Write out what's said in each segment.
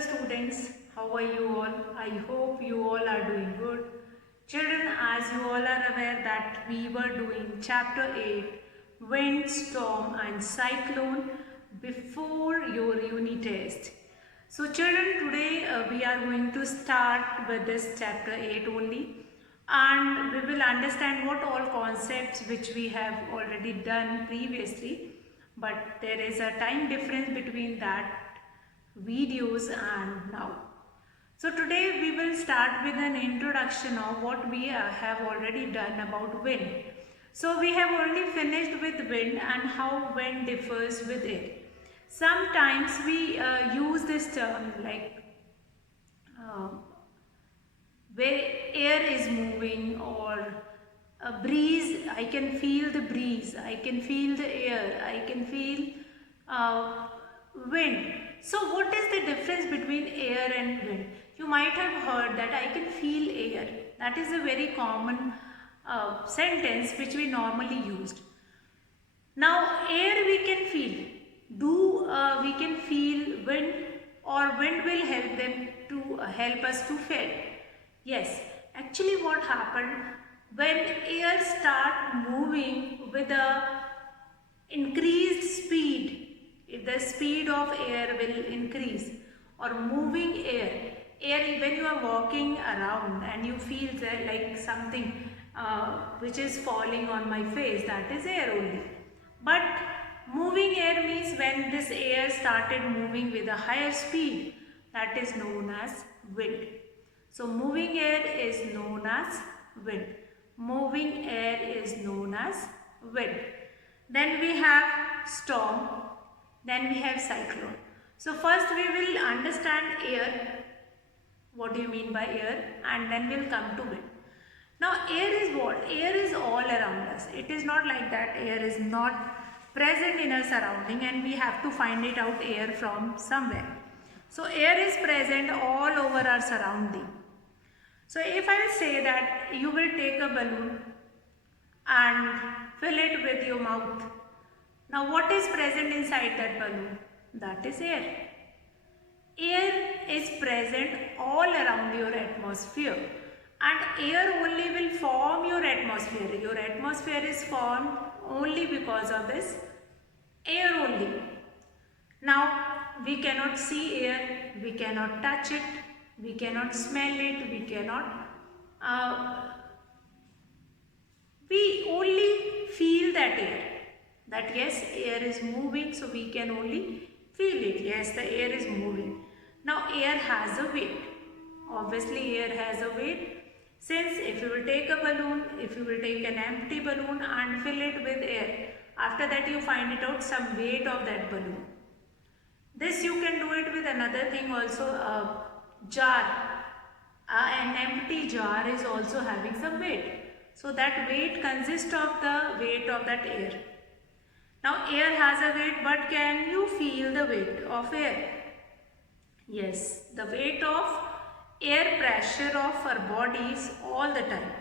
students, how are you all? I hope you all are doing good. Children, as you all are aware that we were doing chapter 8, wind, storm and cyclone before your unit test. So children, today we are going to start with this chapter 8 only, and we will understand what all concepts which we have already done previously, but there is a time difference between that videos and now. So today we will start with an introduction of what we have already done about wind. So we have already finished with wind and how wind differs with it. Sometimes we use this term like uh, where air is moving, or a breeze. I can feel the breeze, I can feel the air, I can feel uh, wind. So what is the difference between air and wind? You might have heard that I can feel air. That is a very common sentence which we normally used. Now air we can feel. Do we can feel wind, or wind will help them to help us to feel? Yes, actually what happened, when air start moving with a increased speed, if the speed of air will increase, or moving air when you are walking around and you feel that like something which is falling on my face, that is air only. But moving air means when this air started moving with a higher speed, that is known as wind. So moving air is known as wind. Moving air is known as wind. Then we have storm. Then we have cyclone. So first we will understand air. What do you mean by air? And then we'll come to wind. Now air is what? Air is all around us. It is not like that air is not present in our surrounding and we have to find it out air from somewhere. So air is present all over our surrounding. So if I say that you will take a balloon and fill it with your mouth. Now what is present inside that balloon? That is air. Air is present all around your atmosphere, and air only will form your atmosphere. Your atmosphere is formed only because of this air only. Now we cannot see air, we cannot touch it, we cannot smell it, we cannot we only feel that air, that yes, air is moving, so we can only feel it. Yes, the air is moving. Now air has a weight. Obviously air has a weight. Since if you will take a balloon, if you will take an empty balloon and fill it with air, after that you find it out some weight of that balloon. This you can do it with another thing also, a jar. An empty jar is also having some weight. So that weight consists of the weight of that air. Now air has a weight, but can you feel the weight of air? Yes, the weight of air pressure of our bodies all the time.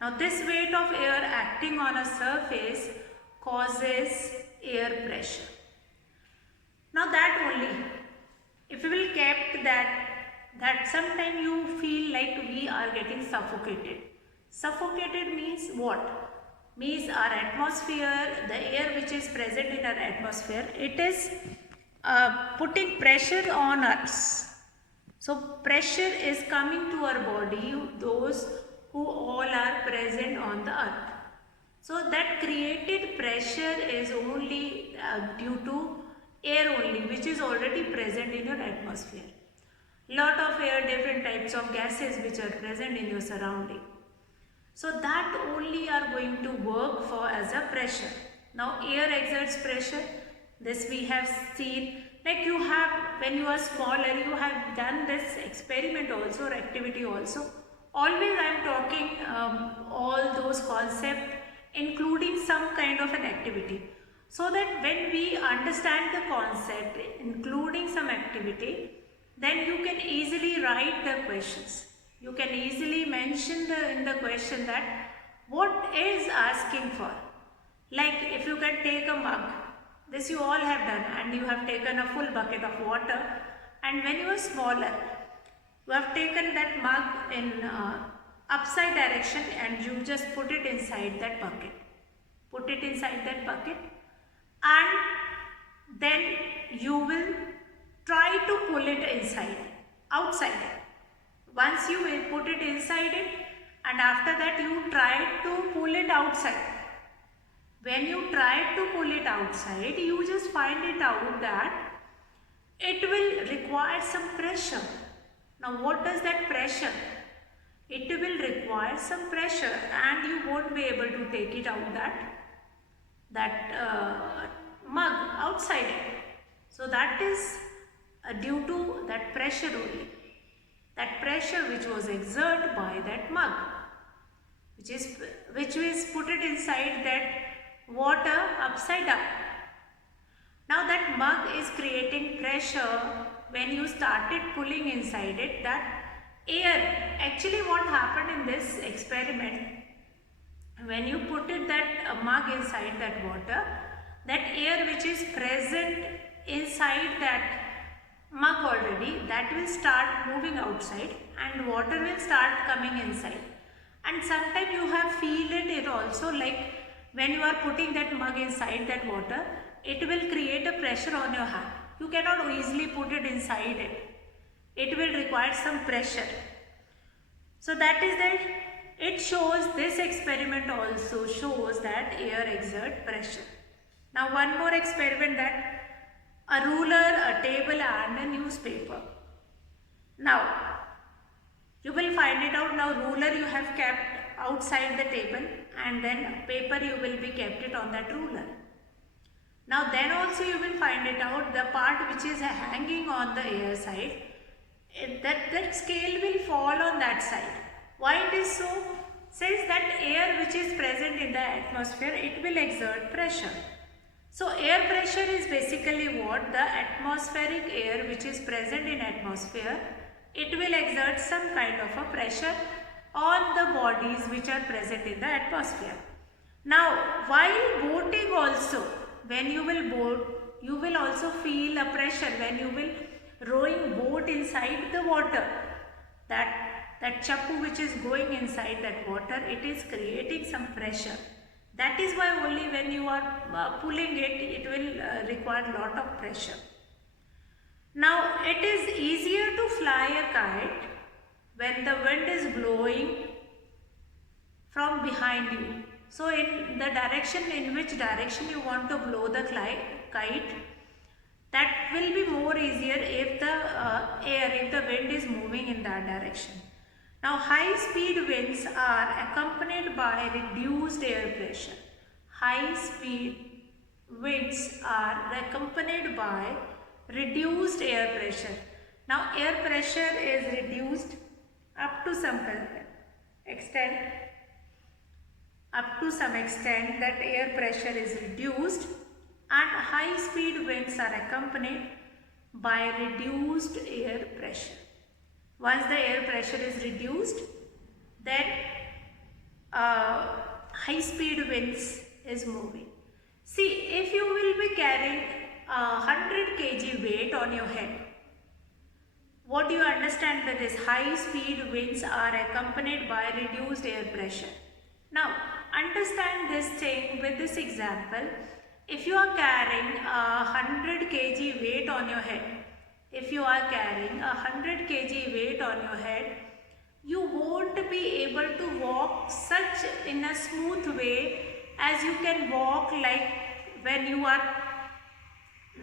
Now this weight of air acting on a surface causes air pressure. Now that only, if we will kept that sometime you feel like we are getting suffocated. Suffocated means what? Means our atmosphere, the air which is present in our atmosphere, it is putting pressure on us. So pressure is coming to our body, those who all are present on the earth. So that created pressure is only due to air only, which is already present in your atmosphere. Lot of air, different types of gases which are present in your surrounding. So that only are going to work for as a pressure. Now air exerts pressure. This we have seen. Like you have, when you are smaller, you have done this experiment also, or activity also. Always I am talking all those concepts including some kind of an activity. So that when we understand the concept including some activity, then you can easily write the questions. You can easily mention in the question that what is asking for. Like if you can take a mug, this you all have done, and you have taken a full bucket of water and when you are smaller, you have taken that mug in upside direction and you just put it inside that bucket. Put it inside that bucket, and then you will try to pull it inside, outside it. Once you will put it inside it, and after that you try to pull it outside. When you try to pull it outside, you just find it out that it will require some pressure. Now what does that pressure? It will require some pressure and you won't be able to take it out that mug outside it. So that is due to that pressure only. That pressure which was exerted by that mug, which is put it inside that water upside down. Now that mug is creating pressure when you started pulling inside it, that air. Actually what happened in this experiment, when you put it that mug inside that water, that air which is present inside that mug already, that will start moving outside and water will start coming inside. And sometimes you have feel it also, like when you are putting that mug inside that water, it will create a pressure on your hand. You cannot easily put it inside it. It will require some pressure. So that is that it shows, this experiment also shows that air exert pressure. Now one more experiment, that a ruler, a table and a newspaper. Now you will find it out. Now ruler you have kept outside the table and then paper you will be kept it on that ruler. Now then also you will find it out, the part which is hanging on the air side, that scale will fall on that side. Why it is so? Says that air which is present in the atmosphere, it will exert pressure. So air pressure is basically what? The atmospheric air which is present in atmosphere, it will exert some kind of a pressure on the bodies which are present in the atmosphere. Now while boating also, when you will boat, you will also feel a pressure when you will rowing boat inside the water. That chappu which is going inside that water, it is creating some pressure. That is why only when you are pulling it, it will require lot of pressure. Now it is easier to fly a kite when the wind is blowing from behind you. So in the direction, in which direction you want to blow the kite, that will be more easier if the wind is moving in that direction. Now high speed winds are accompanied by reduced air pressure. High speed winds are accompanied by reduced air pressure. Now air pressure is reduced up to some extent. Up to some extent that air pressure is reduced, and high speed winds are accompanied by reduced air pressure. Once the air pressure is reduced, then high speed winds is moving. See, if you will be carrying 100 kg weight on your head, what do you understand by this? High speed winds are accompanied by reduced air pressure. Now understand this thing with this example. If you are carrying 100 kg weight on your head, if you are carrying 100 kg weight on your head, you won't be able to walk such in a smooth way as you can walk like when you are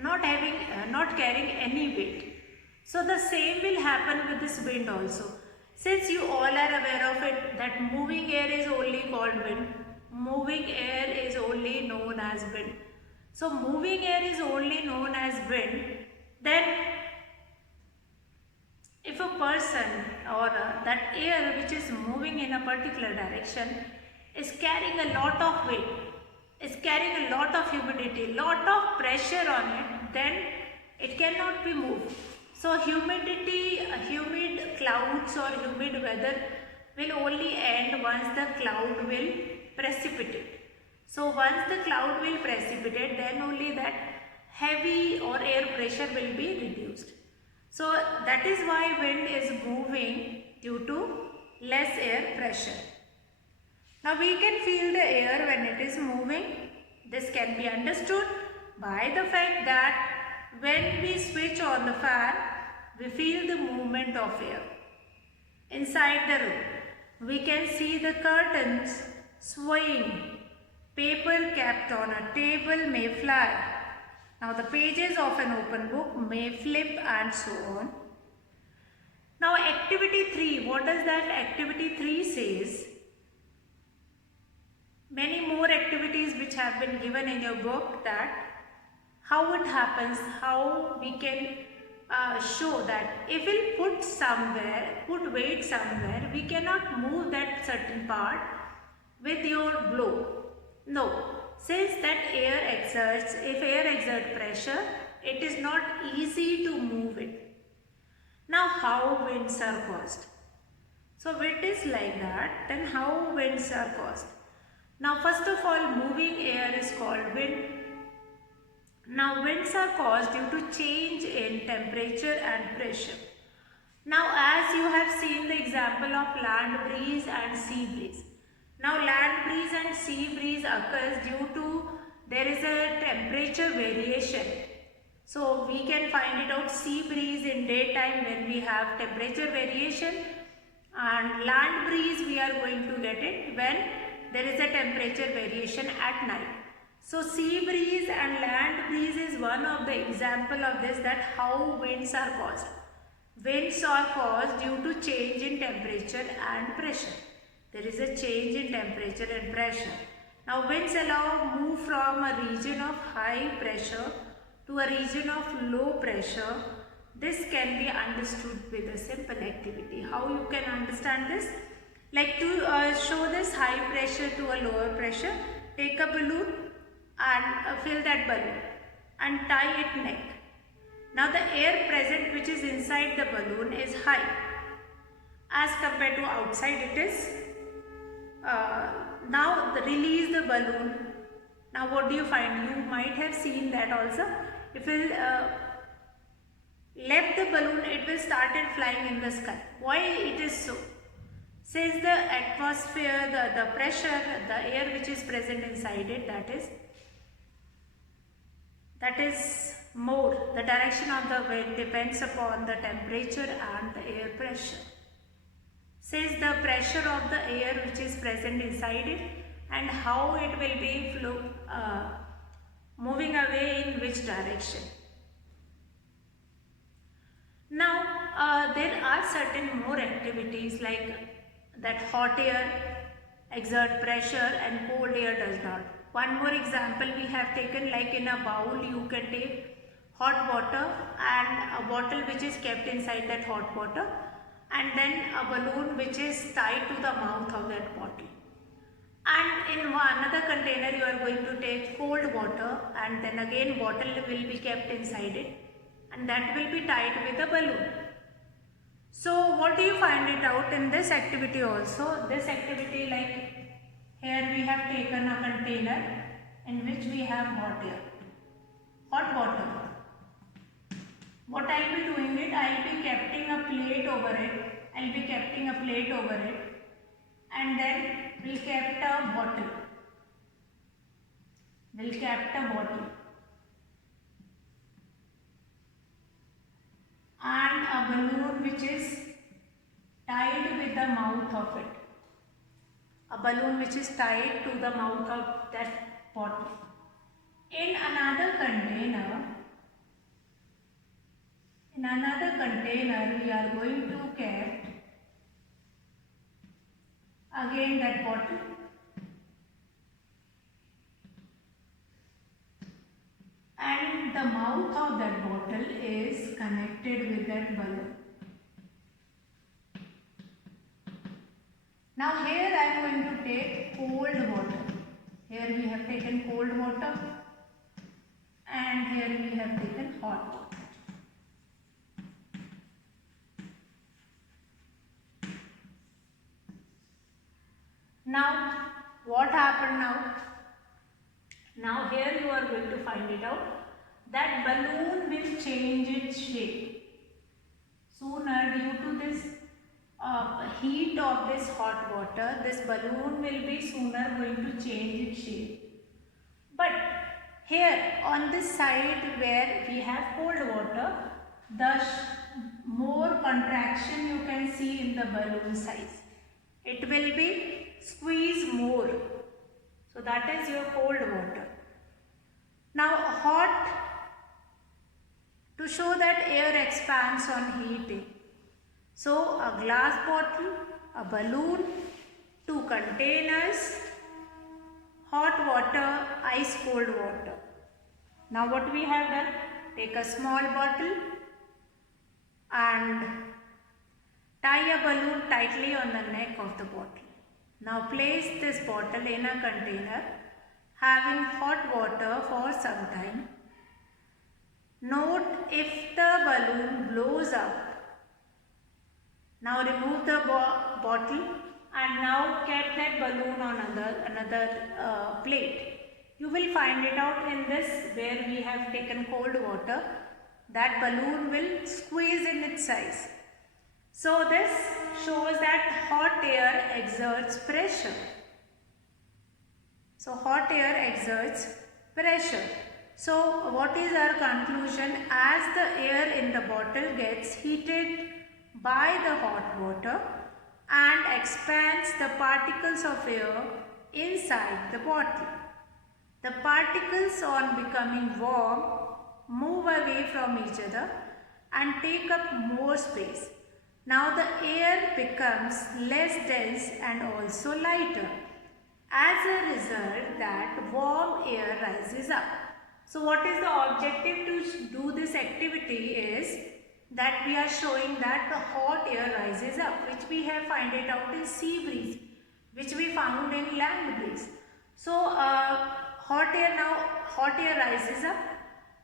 not carrying any weight. So the same will happen with this wind also. Since you all are aware of it, that moving air is only called wind. Moving air is only known as wind. So moving air is only known as wind. Then if a person or that air which is moving in a particular direction is carrying a lot of weight, is carrying a lot of humidity, lot of pressure on it, then it cannot be moved. So humidity, humid clouds or humid weather will only end once the cloud will precipitate. So once the cloud will precipitate, then only that heavy or air pressure will be reduced. So that is why wind is moving due to less air pressure. Now we can feel the air when it is moving. This can be understood by the fact that when we switch on the fan, we feel the movement of air inside the room. We can see the curtains swaying. Paper kept on a table may fly. Now the pages of an open book may flip and so on. Now activity 3, what does that activity 3 says? Many more activities which have been given in your book, that how it happens, how we can show that if we put weight somewhere, we cannot move that certain part with your blow. No, since that if air exerts pressure, it is not easy to move it. Now how winds are caused? So wind is like that, then how winds are caused? Now first of all, moving air is called wind. Now winds are caused due to change in temperature and pressure. Now as you have seen the example of land breeze and sea breeze. Now land breeze and sea breeze occurs due to there is a temperature variation. So we can find it out, sea breeze in daytime when we have temperature variation, and land breeze we are going to get it when there is a temperature variation at night. So sea breeze and land breeze is one of the example of this, that how winds are caused. Winds are caused due to change in temperature and pressure. There is a change in temperature and pressure. Now winds allow move from a region of high pressure to a region of low pressure. This can be understood with a simple activity. How you can understand this? Like to show this high pressure to a lower pressure, take a balloon and fill that balloon and tie it neck. Now the air present which is inside the balloon is high as compared to outside it is. Now release the balloon. Now what do you find? You might have seen that also. If you left the balloon, it will started flying in the sky. Why it is so? Since the atmosphere, the pressure, the air which is present inside it, that is more. The direction of the wind depends upon the temperature and the air pressure. Since the pressure of the air which is present inside it and how it will be moving away in which direction. Now there are certain more activities like that hot air exert pressure and cold air does not. One more example we have taken, like in a bowl you can take hot water and a bottle which is kept inside that hot water, and then a balloon which is tied to the mouth of that bottle. And in another container you are going to take cold water, and then again bottle will be kept inside it, and that will be tied with a balloon. So what do you find it out in this activity also? This activity, like here we have taken a container in which we have hot air, hot water. What I will be doing it, I will be keeping a plate over it, and then we'll kept a bottle. And a balloon which is tied with the mouth of it. A balloon which is tied to the mouth of that bottle. In another container we are going to keep again that bottle. And the mouth of that bottle is connected with that balloon. Now here I am going to take cold water. Here we have taken cold water and here we have taken hot water. Now what happened now? Now here you are going to find it out that balloon will change its shape. due to this heat of this hot water, this balloon will be sooner going to change its shape. But here on this side where we have cold water, the more contraction you can see in the balloon size. It will be squeezed more. So that is your cold water. Now hot, to show that air expands on heating. So a glass bottle, a balloon, two containers, hot water, ice cold water. Now what we have done? Take a small bottle and tie a balloon tightly on the neck of the bottle. Now place this bottle in a container having hot water for some time. Note if the balloon blows up. Now remove the bottle and now get that balloon on another plate. You will find it out in this where we have taken cold water. That balloon will squeeze in its size. So this shows that hot air exerts pressure. So hot air exerts pressure. So what is our conclusion? As the air in the bottle gets heated by the hot water and expands the particles of air inside the bottle, the particles on becoming warm move away from each other and take up more space. Now the air becomes less dense and also lighter. As a result, that warm air rises up. So what is the objective to do this activity is that we are showing that the hot air rises up, which we have find it out in sea breeze, which we found in land breeze. So hot air rises up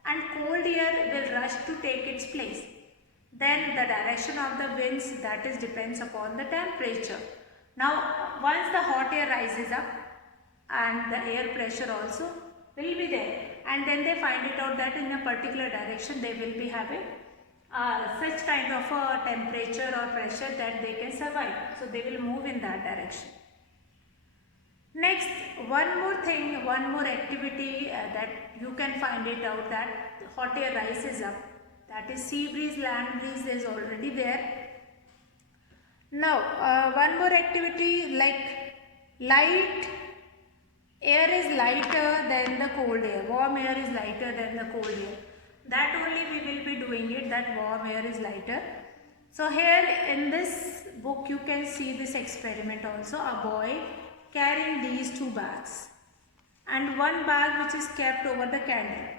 and cold air will rush to take its place. Then the direction of the winds, that is depends upon the temperature. Now once the hot air rises up and the air pressure also will be there, and then they find it out that in a particular direction they will be having such kind of a temperature or pressure that they can survive. So they will move in that direction. Next, one more thing, one more activity that you can find it out, that hot air rises up. That is sea breeze, land breeze is already there. Now, one more activity like light air is lighter than the cold air. Warm air is lighter than the cold air. That only we will be doing it, that warm air is lighter. So here in this book you can see this experiment also. A boy carrying these two bags and one bag which is kept over the candle.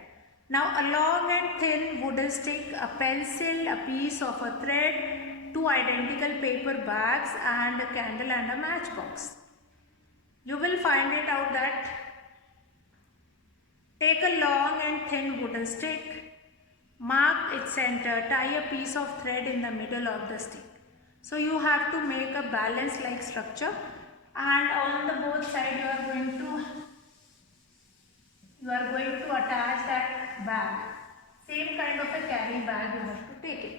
Now a long and thin wooden stick, a pencil, a piece of a thread, two identical paper bags and a candle and a matchbox. You will find it out that take a long and thin wooden stick, mark its center, tie a piece of thread in the middle of the stick. So you have to make a balance like structure, and on the both sides you are going to attach that bag. Same kind of a carry bag you have to take it.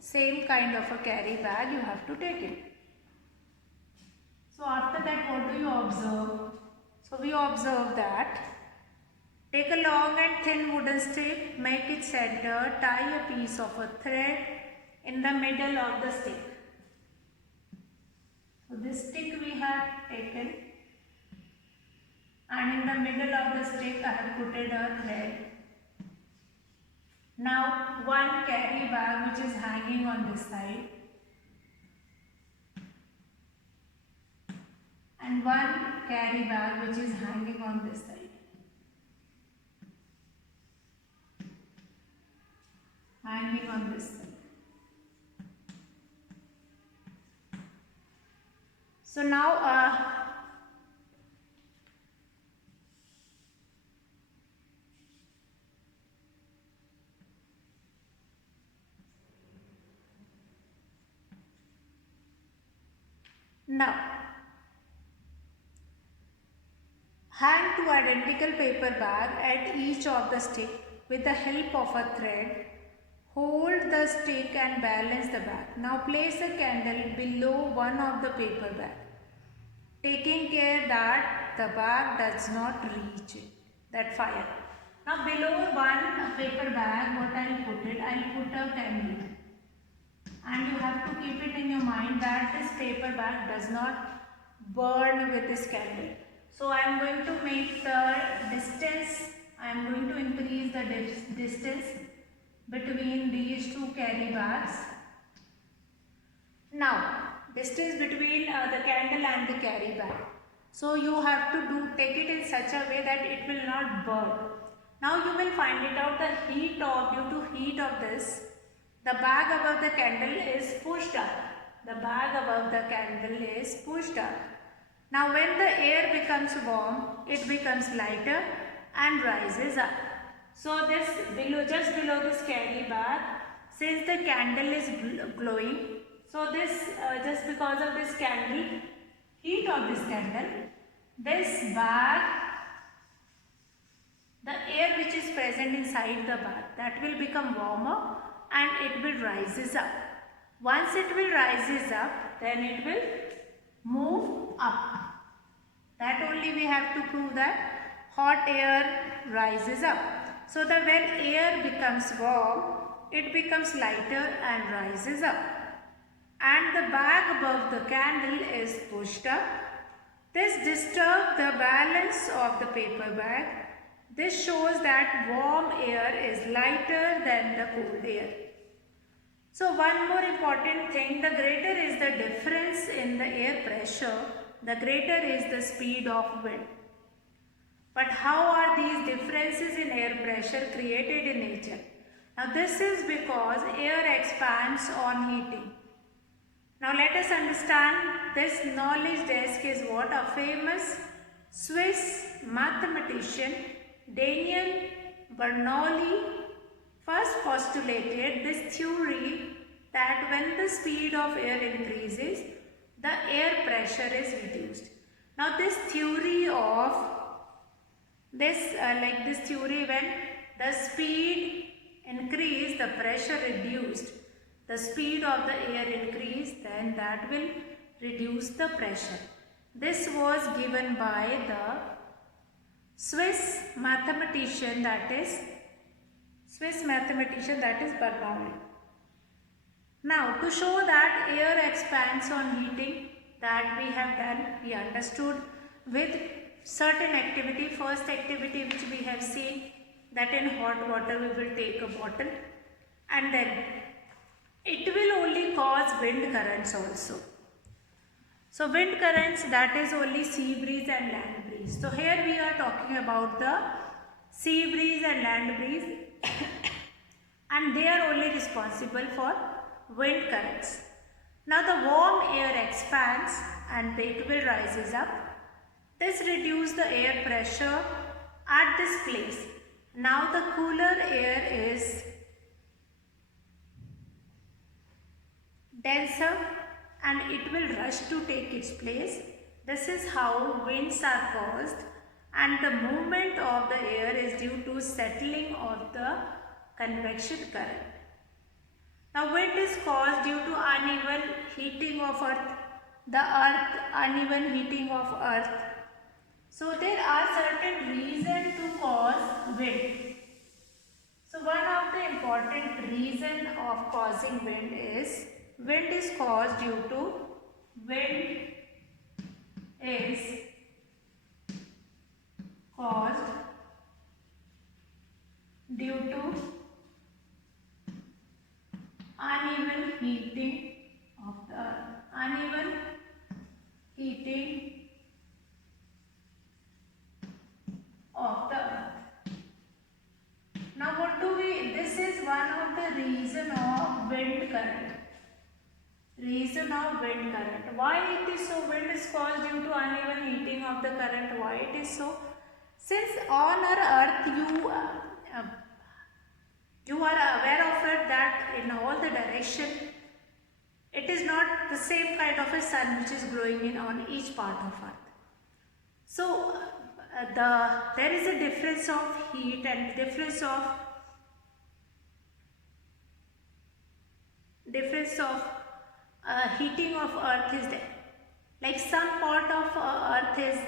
Same kind of a carry bag you have to take it. So after that, what do you observe? So we observe that take a long and thin wooden stick, make it center, tie a piece of a thread in the middle of the stick. So this stick we have taken, and in the middle of the stick I have put a thread. Now one carry bag which is hanging on this side, and one carry bag which is hanging on this side. Hanging on this side. So now hang two identical paper bags at each of the stick with the help of a thread. Hold the stick and balance the bag. Now place a candle below one of the paper bag, taking care that the bag does not reach that fire. Now below one paper bag, what I'll put a candle. And you have to keep it in your mind that this paper bag does not burn with this candle. So I am going to make the distance, I am going to increase the distance between these two carry bags. Now, distance between the candle and the carry bag. So you have to take it in such a way that it will not burn. Now you will find it out due to heat of this, the bag above the candle is pushed up. The bag above the candle is pushed up. Now when the air becomes warm, it becomes lighter and rises up. So this just below this carry bag, since the candle is glowing, so this just because of this candle, heat of this candle, this bag, the air which is present inside the bag, that will become warmer and it will rises up. Once it will rises up, then it will move up. That only we have to prove that hot air rises up. So that when air becomes warm, it becomes lighter and rises up. And the bag above the candle is pushed up. This disturbs the balance of the paper bag. This shows that warm air is lighter than the cold air. So one more important thing, the greater is the difference in the air pressure, the greater is the speed of wind. But how are these differences in air pressure created in nature? Now this is because air expands on heating. Now let us understand, this knowledge desk is what a famous Swiss mathematician Daniel Bernoulli first postulated this theory that when the speed of air increases, the air pressure is reduced. Now this theory of this theory, when the speed increased, the pressure reduced, the speed of the air increased, then that will reduce the pressure. This was given by the Swiss mathematician that is Bernoulli. Now to show that air expands on heating, that we have done, we understood with certain activity. First activity which we have seen, that in hot water we will take a bottle and then it will only cause wind currents also. So wind currents, that is only sea breeze and land breeze. So here we are talking about the sea breeze and land breeze and they are only responsible for wind currents. Now the warm air expands and it will rises up. This reduces the air pressure at this place. Now the cooler air is denser and it will rush to take its place. This is how winds are caused, and the movement of the air is due to settling of the convection current. Now wind is caused due to uneven heating of uneven heating of earth. So there are certain reasons to cause wind. So one of the important reason of causing wind is caused due to uneven heating of the earth. Uneven heating of the earth. Now this is one of the reason of wind current. Why it is so? Wind is caused due to uneven heating of the current. Why it is so? Since on our earth you are aware of it that in all the direction it is not the same kind of a sun which is glowing in on each part of earth. So there is a difference of heat and difference of difference of heating of earth is there. Like some part of earth is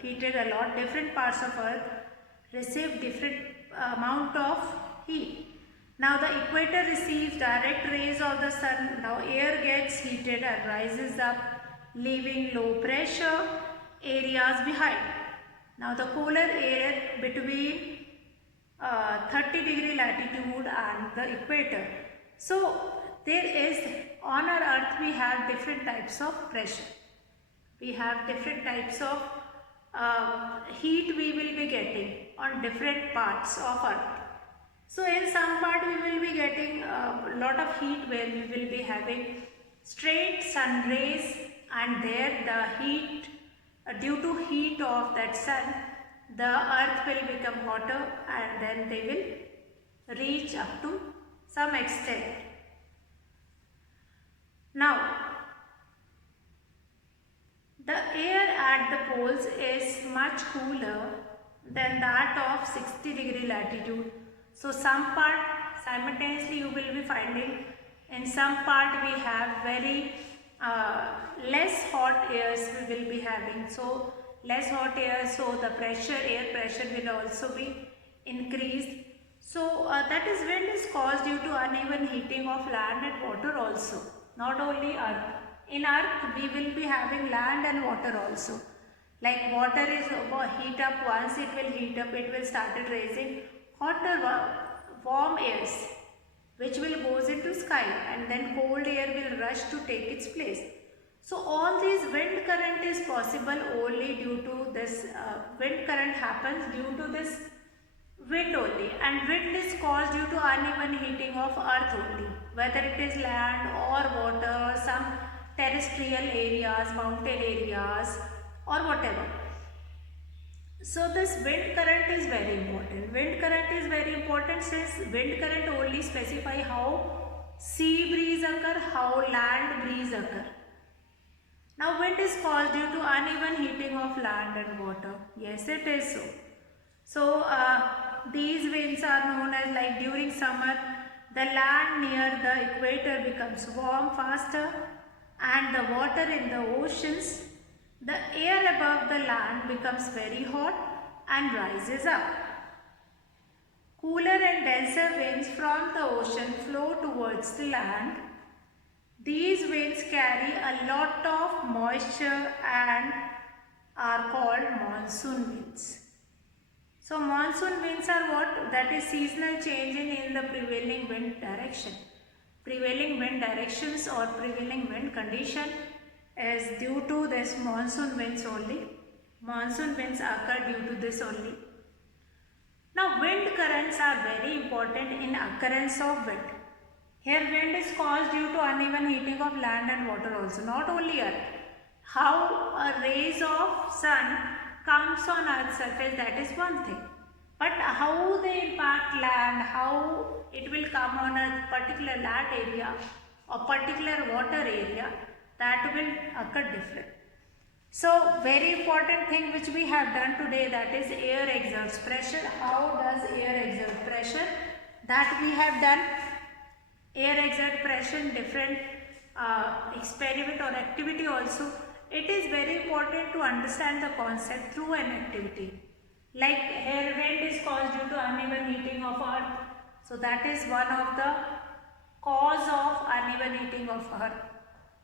heated a lot, different parts of earth receive different amount of heat. Now the equator receives direct rays of the sun. Now air gets heated and rises up, leaving low pressure areas behind. Now the polar air between 30-degree latitude and the equator. So there is, on our earth we have different types of pressure. We have different types of heat we will be getting on different parts of earth. So in some part we will be getting a lot of heat where we will be having straight sun rays, and there the heat, due to heat of that sun, the earth will become hotter and then they will reach up to some extent. Now, the air at the poles is much cooler than that of 60-degree latitude. So some part simultaneously you will be finding, in some part we have very less hot airs we will be having. So less hot air, so the pressure, air pressure will also be increased. So that is wind is caused due to uneven heating of land and water also, not only earth. In earth we will be having land and water also. Like water is heat up, once it will heat up, it will start raising hotter warm airs which will goes into sky, and then cold air will rush to take its place. So all these wind current is possible only due to this, wind current happens due to this wind only, and wind is caused due to uneven heating of earth only, whether it is land or water, some terrestrial areas, mountain areas or whatever. So this wind current is very important. Wind current is very important since wind current only specify how sea breeze occur, how land breeze occur. Now wind is caused due to uneven heating of land and water. Yes, it is so. So these winds are known as, like during summer, the land near the equator becomes warm faster, and the water in the oceans, the air above the land becomes very hot and rises up. Cooler and denser winds from the ocean flow towards the land. These winds carry a lot of moisture and are called monsoon winds. So monsoon winds are what? That is seasonal change in the prevailing wind direction. Prevailing wind directions or prevailing wind condition is due to this monsoon winds only. Monsoon winds occur due to this only. Now wind currents are very important in occurrence of wind. Here wind is caused due to uneven heating of land and water also, not only earth. How a rays of sun comes on earth's surface, that is one thing. But how they impact land, how it will come on a particular land area or particular water area, that will occur different. So very important thing which we have done today, that is air exerts pressure. How does air exert pressure? That we have done. Air exert pressure in different experiment or activity also. It is very important to understand the concept through an activity. Like here wind is caused due to uneven heating of earth. So that is one of the cause of uneven heating of earth,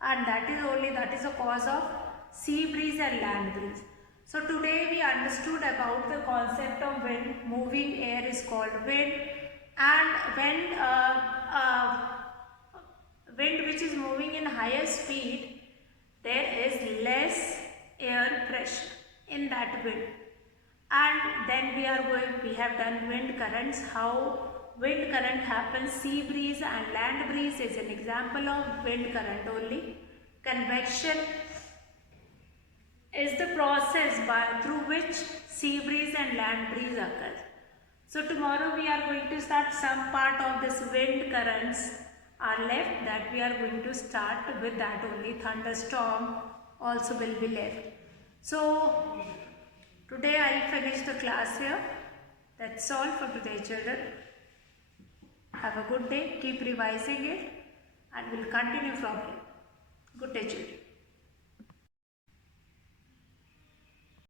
and that is a cause of sea breeze and land breeze. So today we understood about the concept of wind. Moving air is called wind, and when wind which is moving in higher speed, there is less air pressure in that wind. And then we have done wind currents, how wind current happens. Sea breeze and land breeze is an example of wind current only. Convection is the process through which sea breeze and land breeze occur. So tomorrow we are going to start some part of this wind currents are left, that we are going to start with that only. Thunderstorm also will be left. So today I will finish the class here. That's all for today, children. Have a good day. Keep revising it. and we'll continue from here. Good day, children.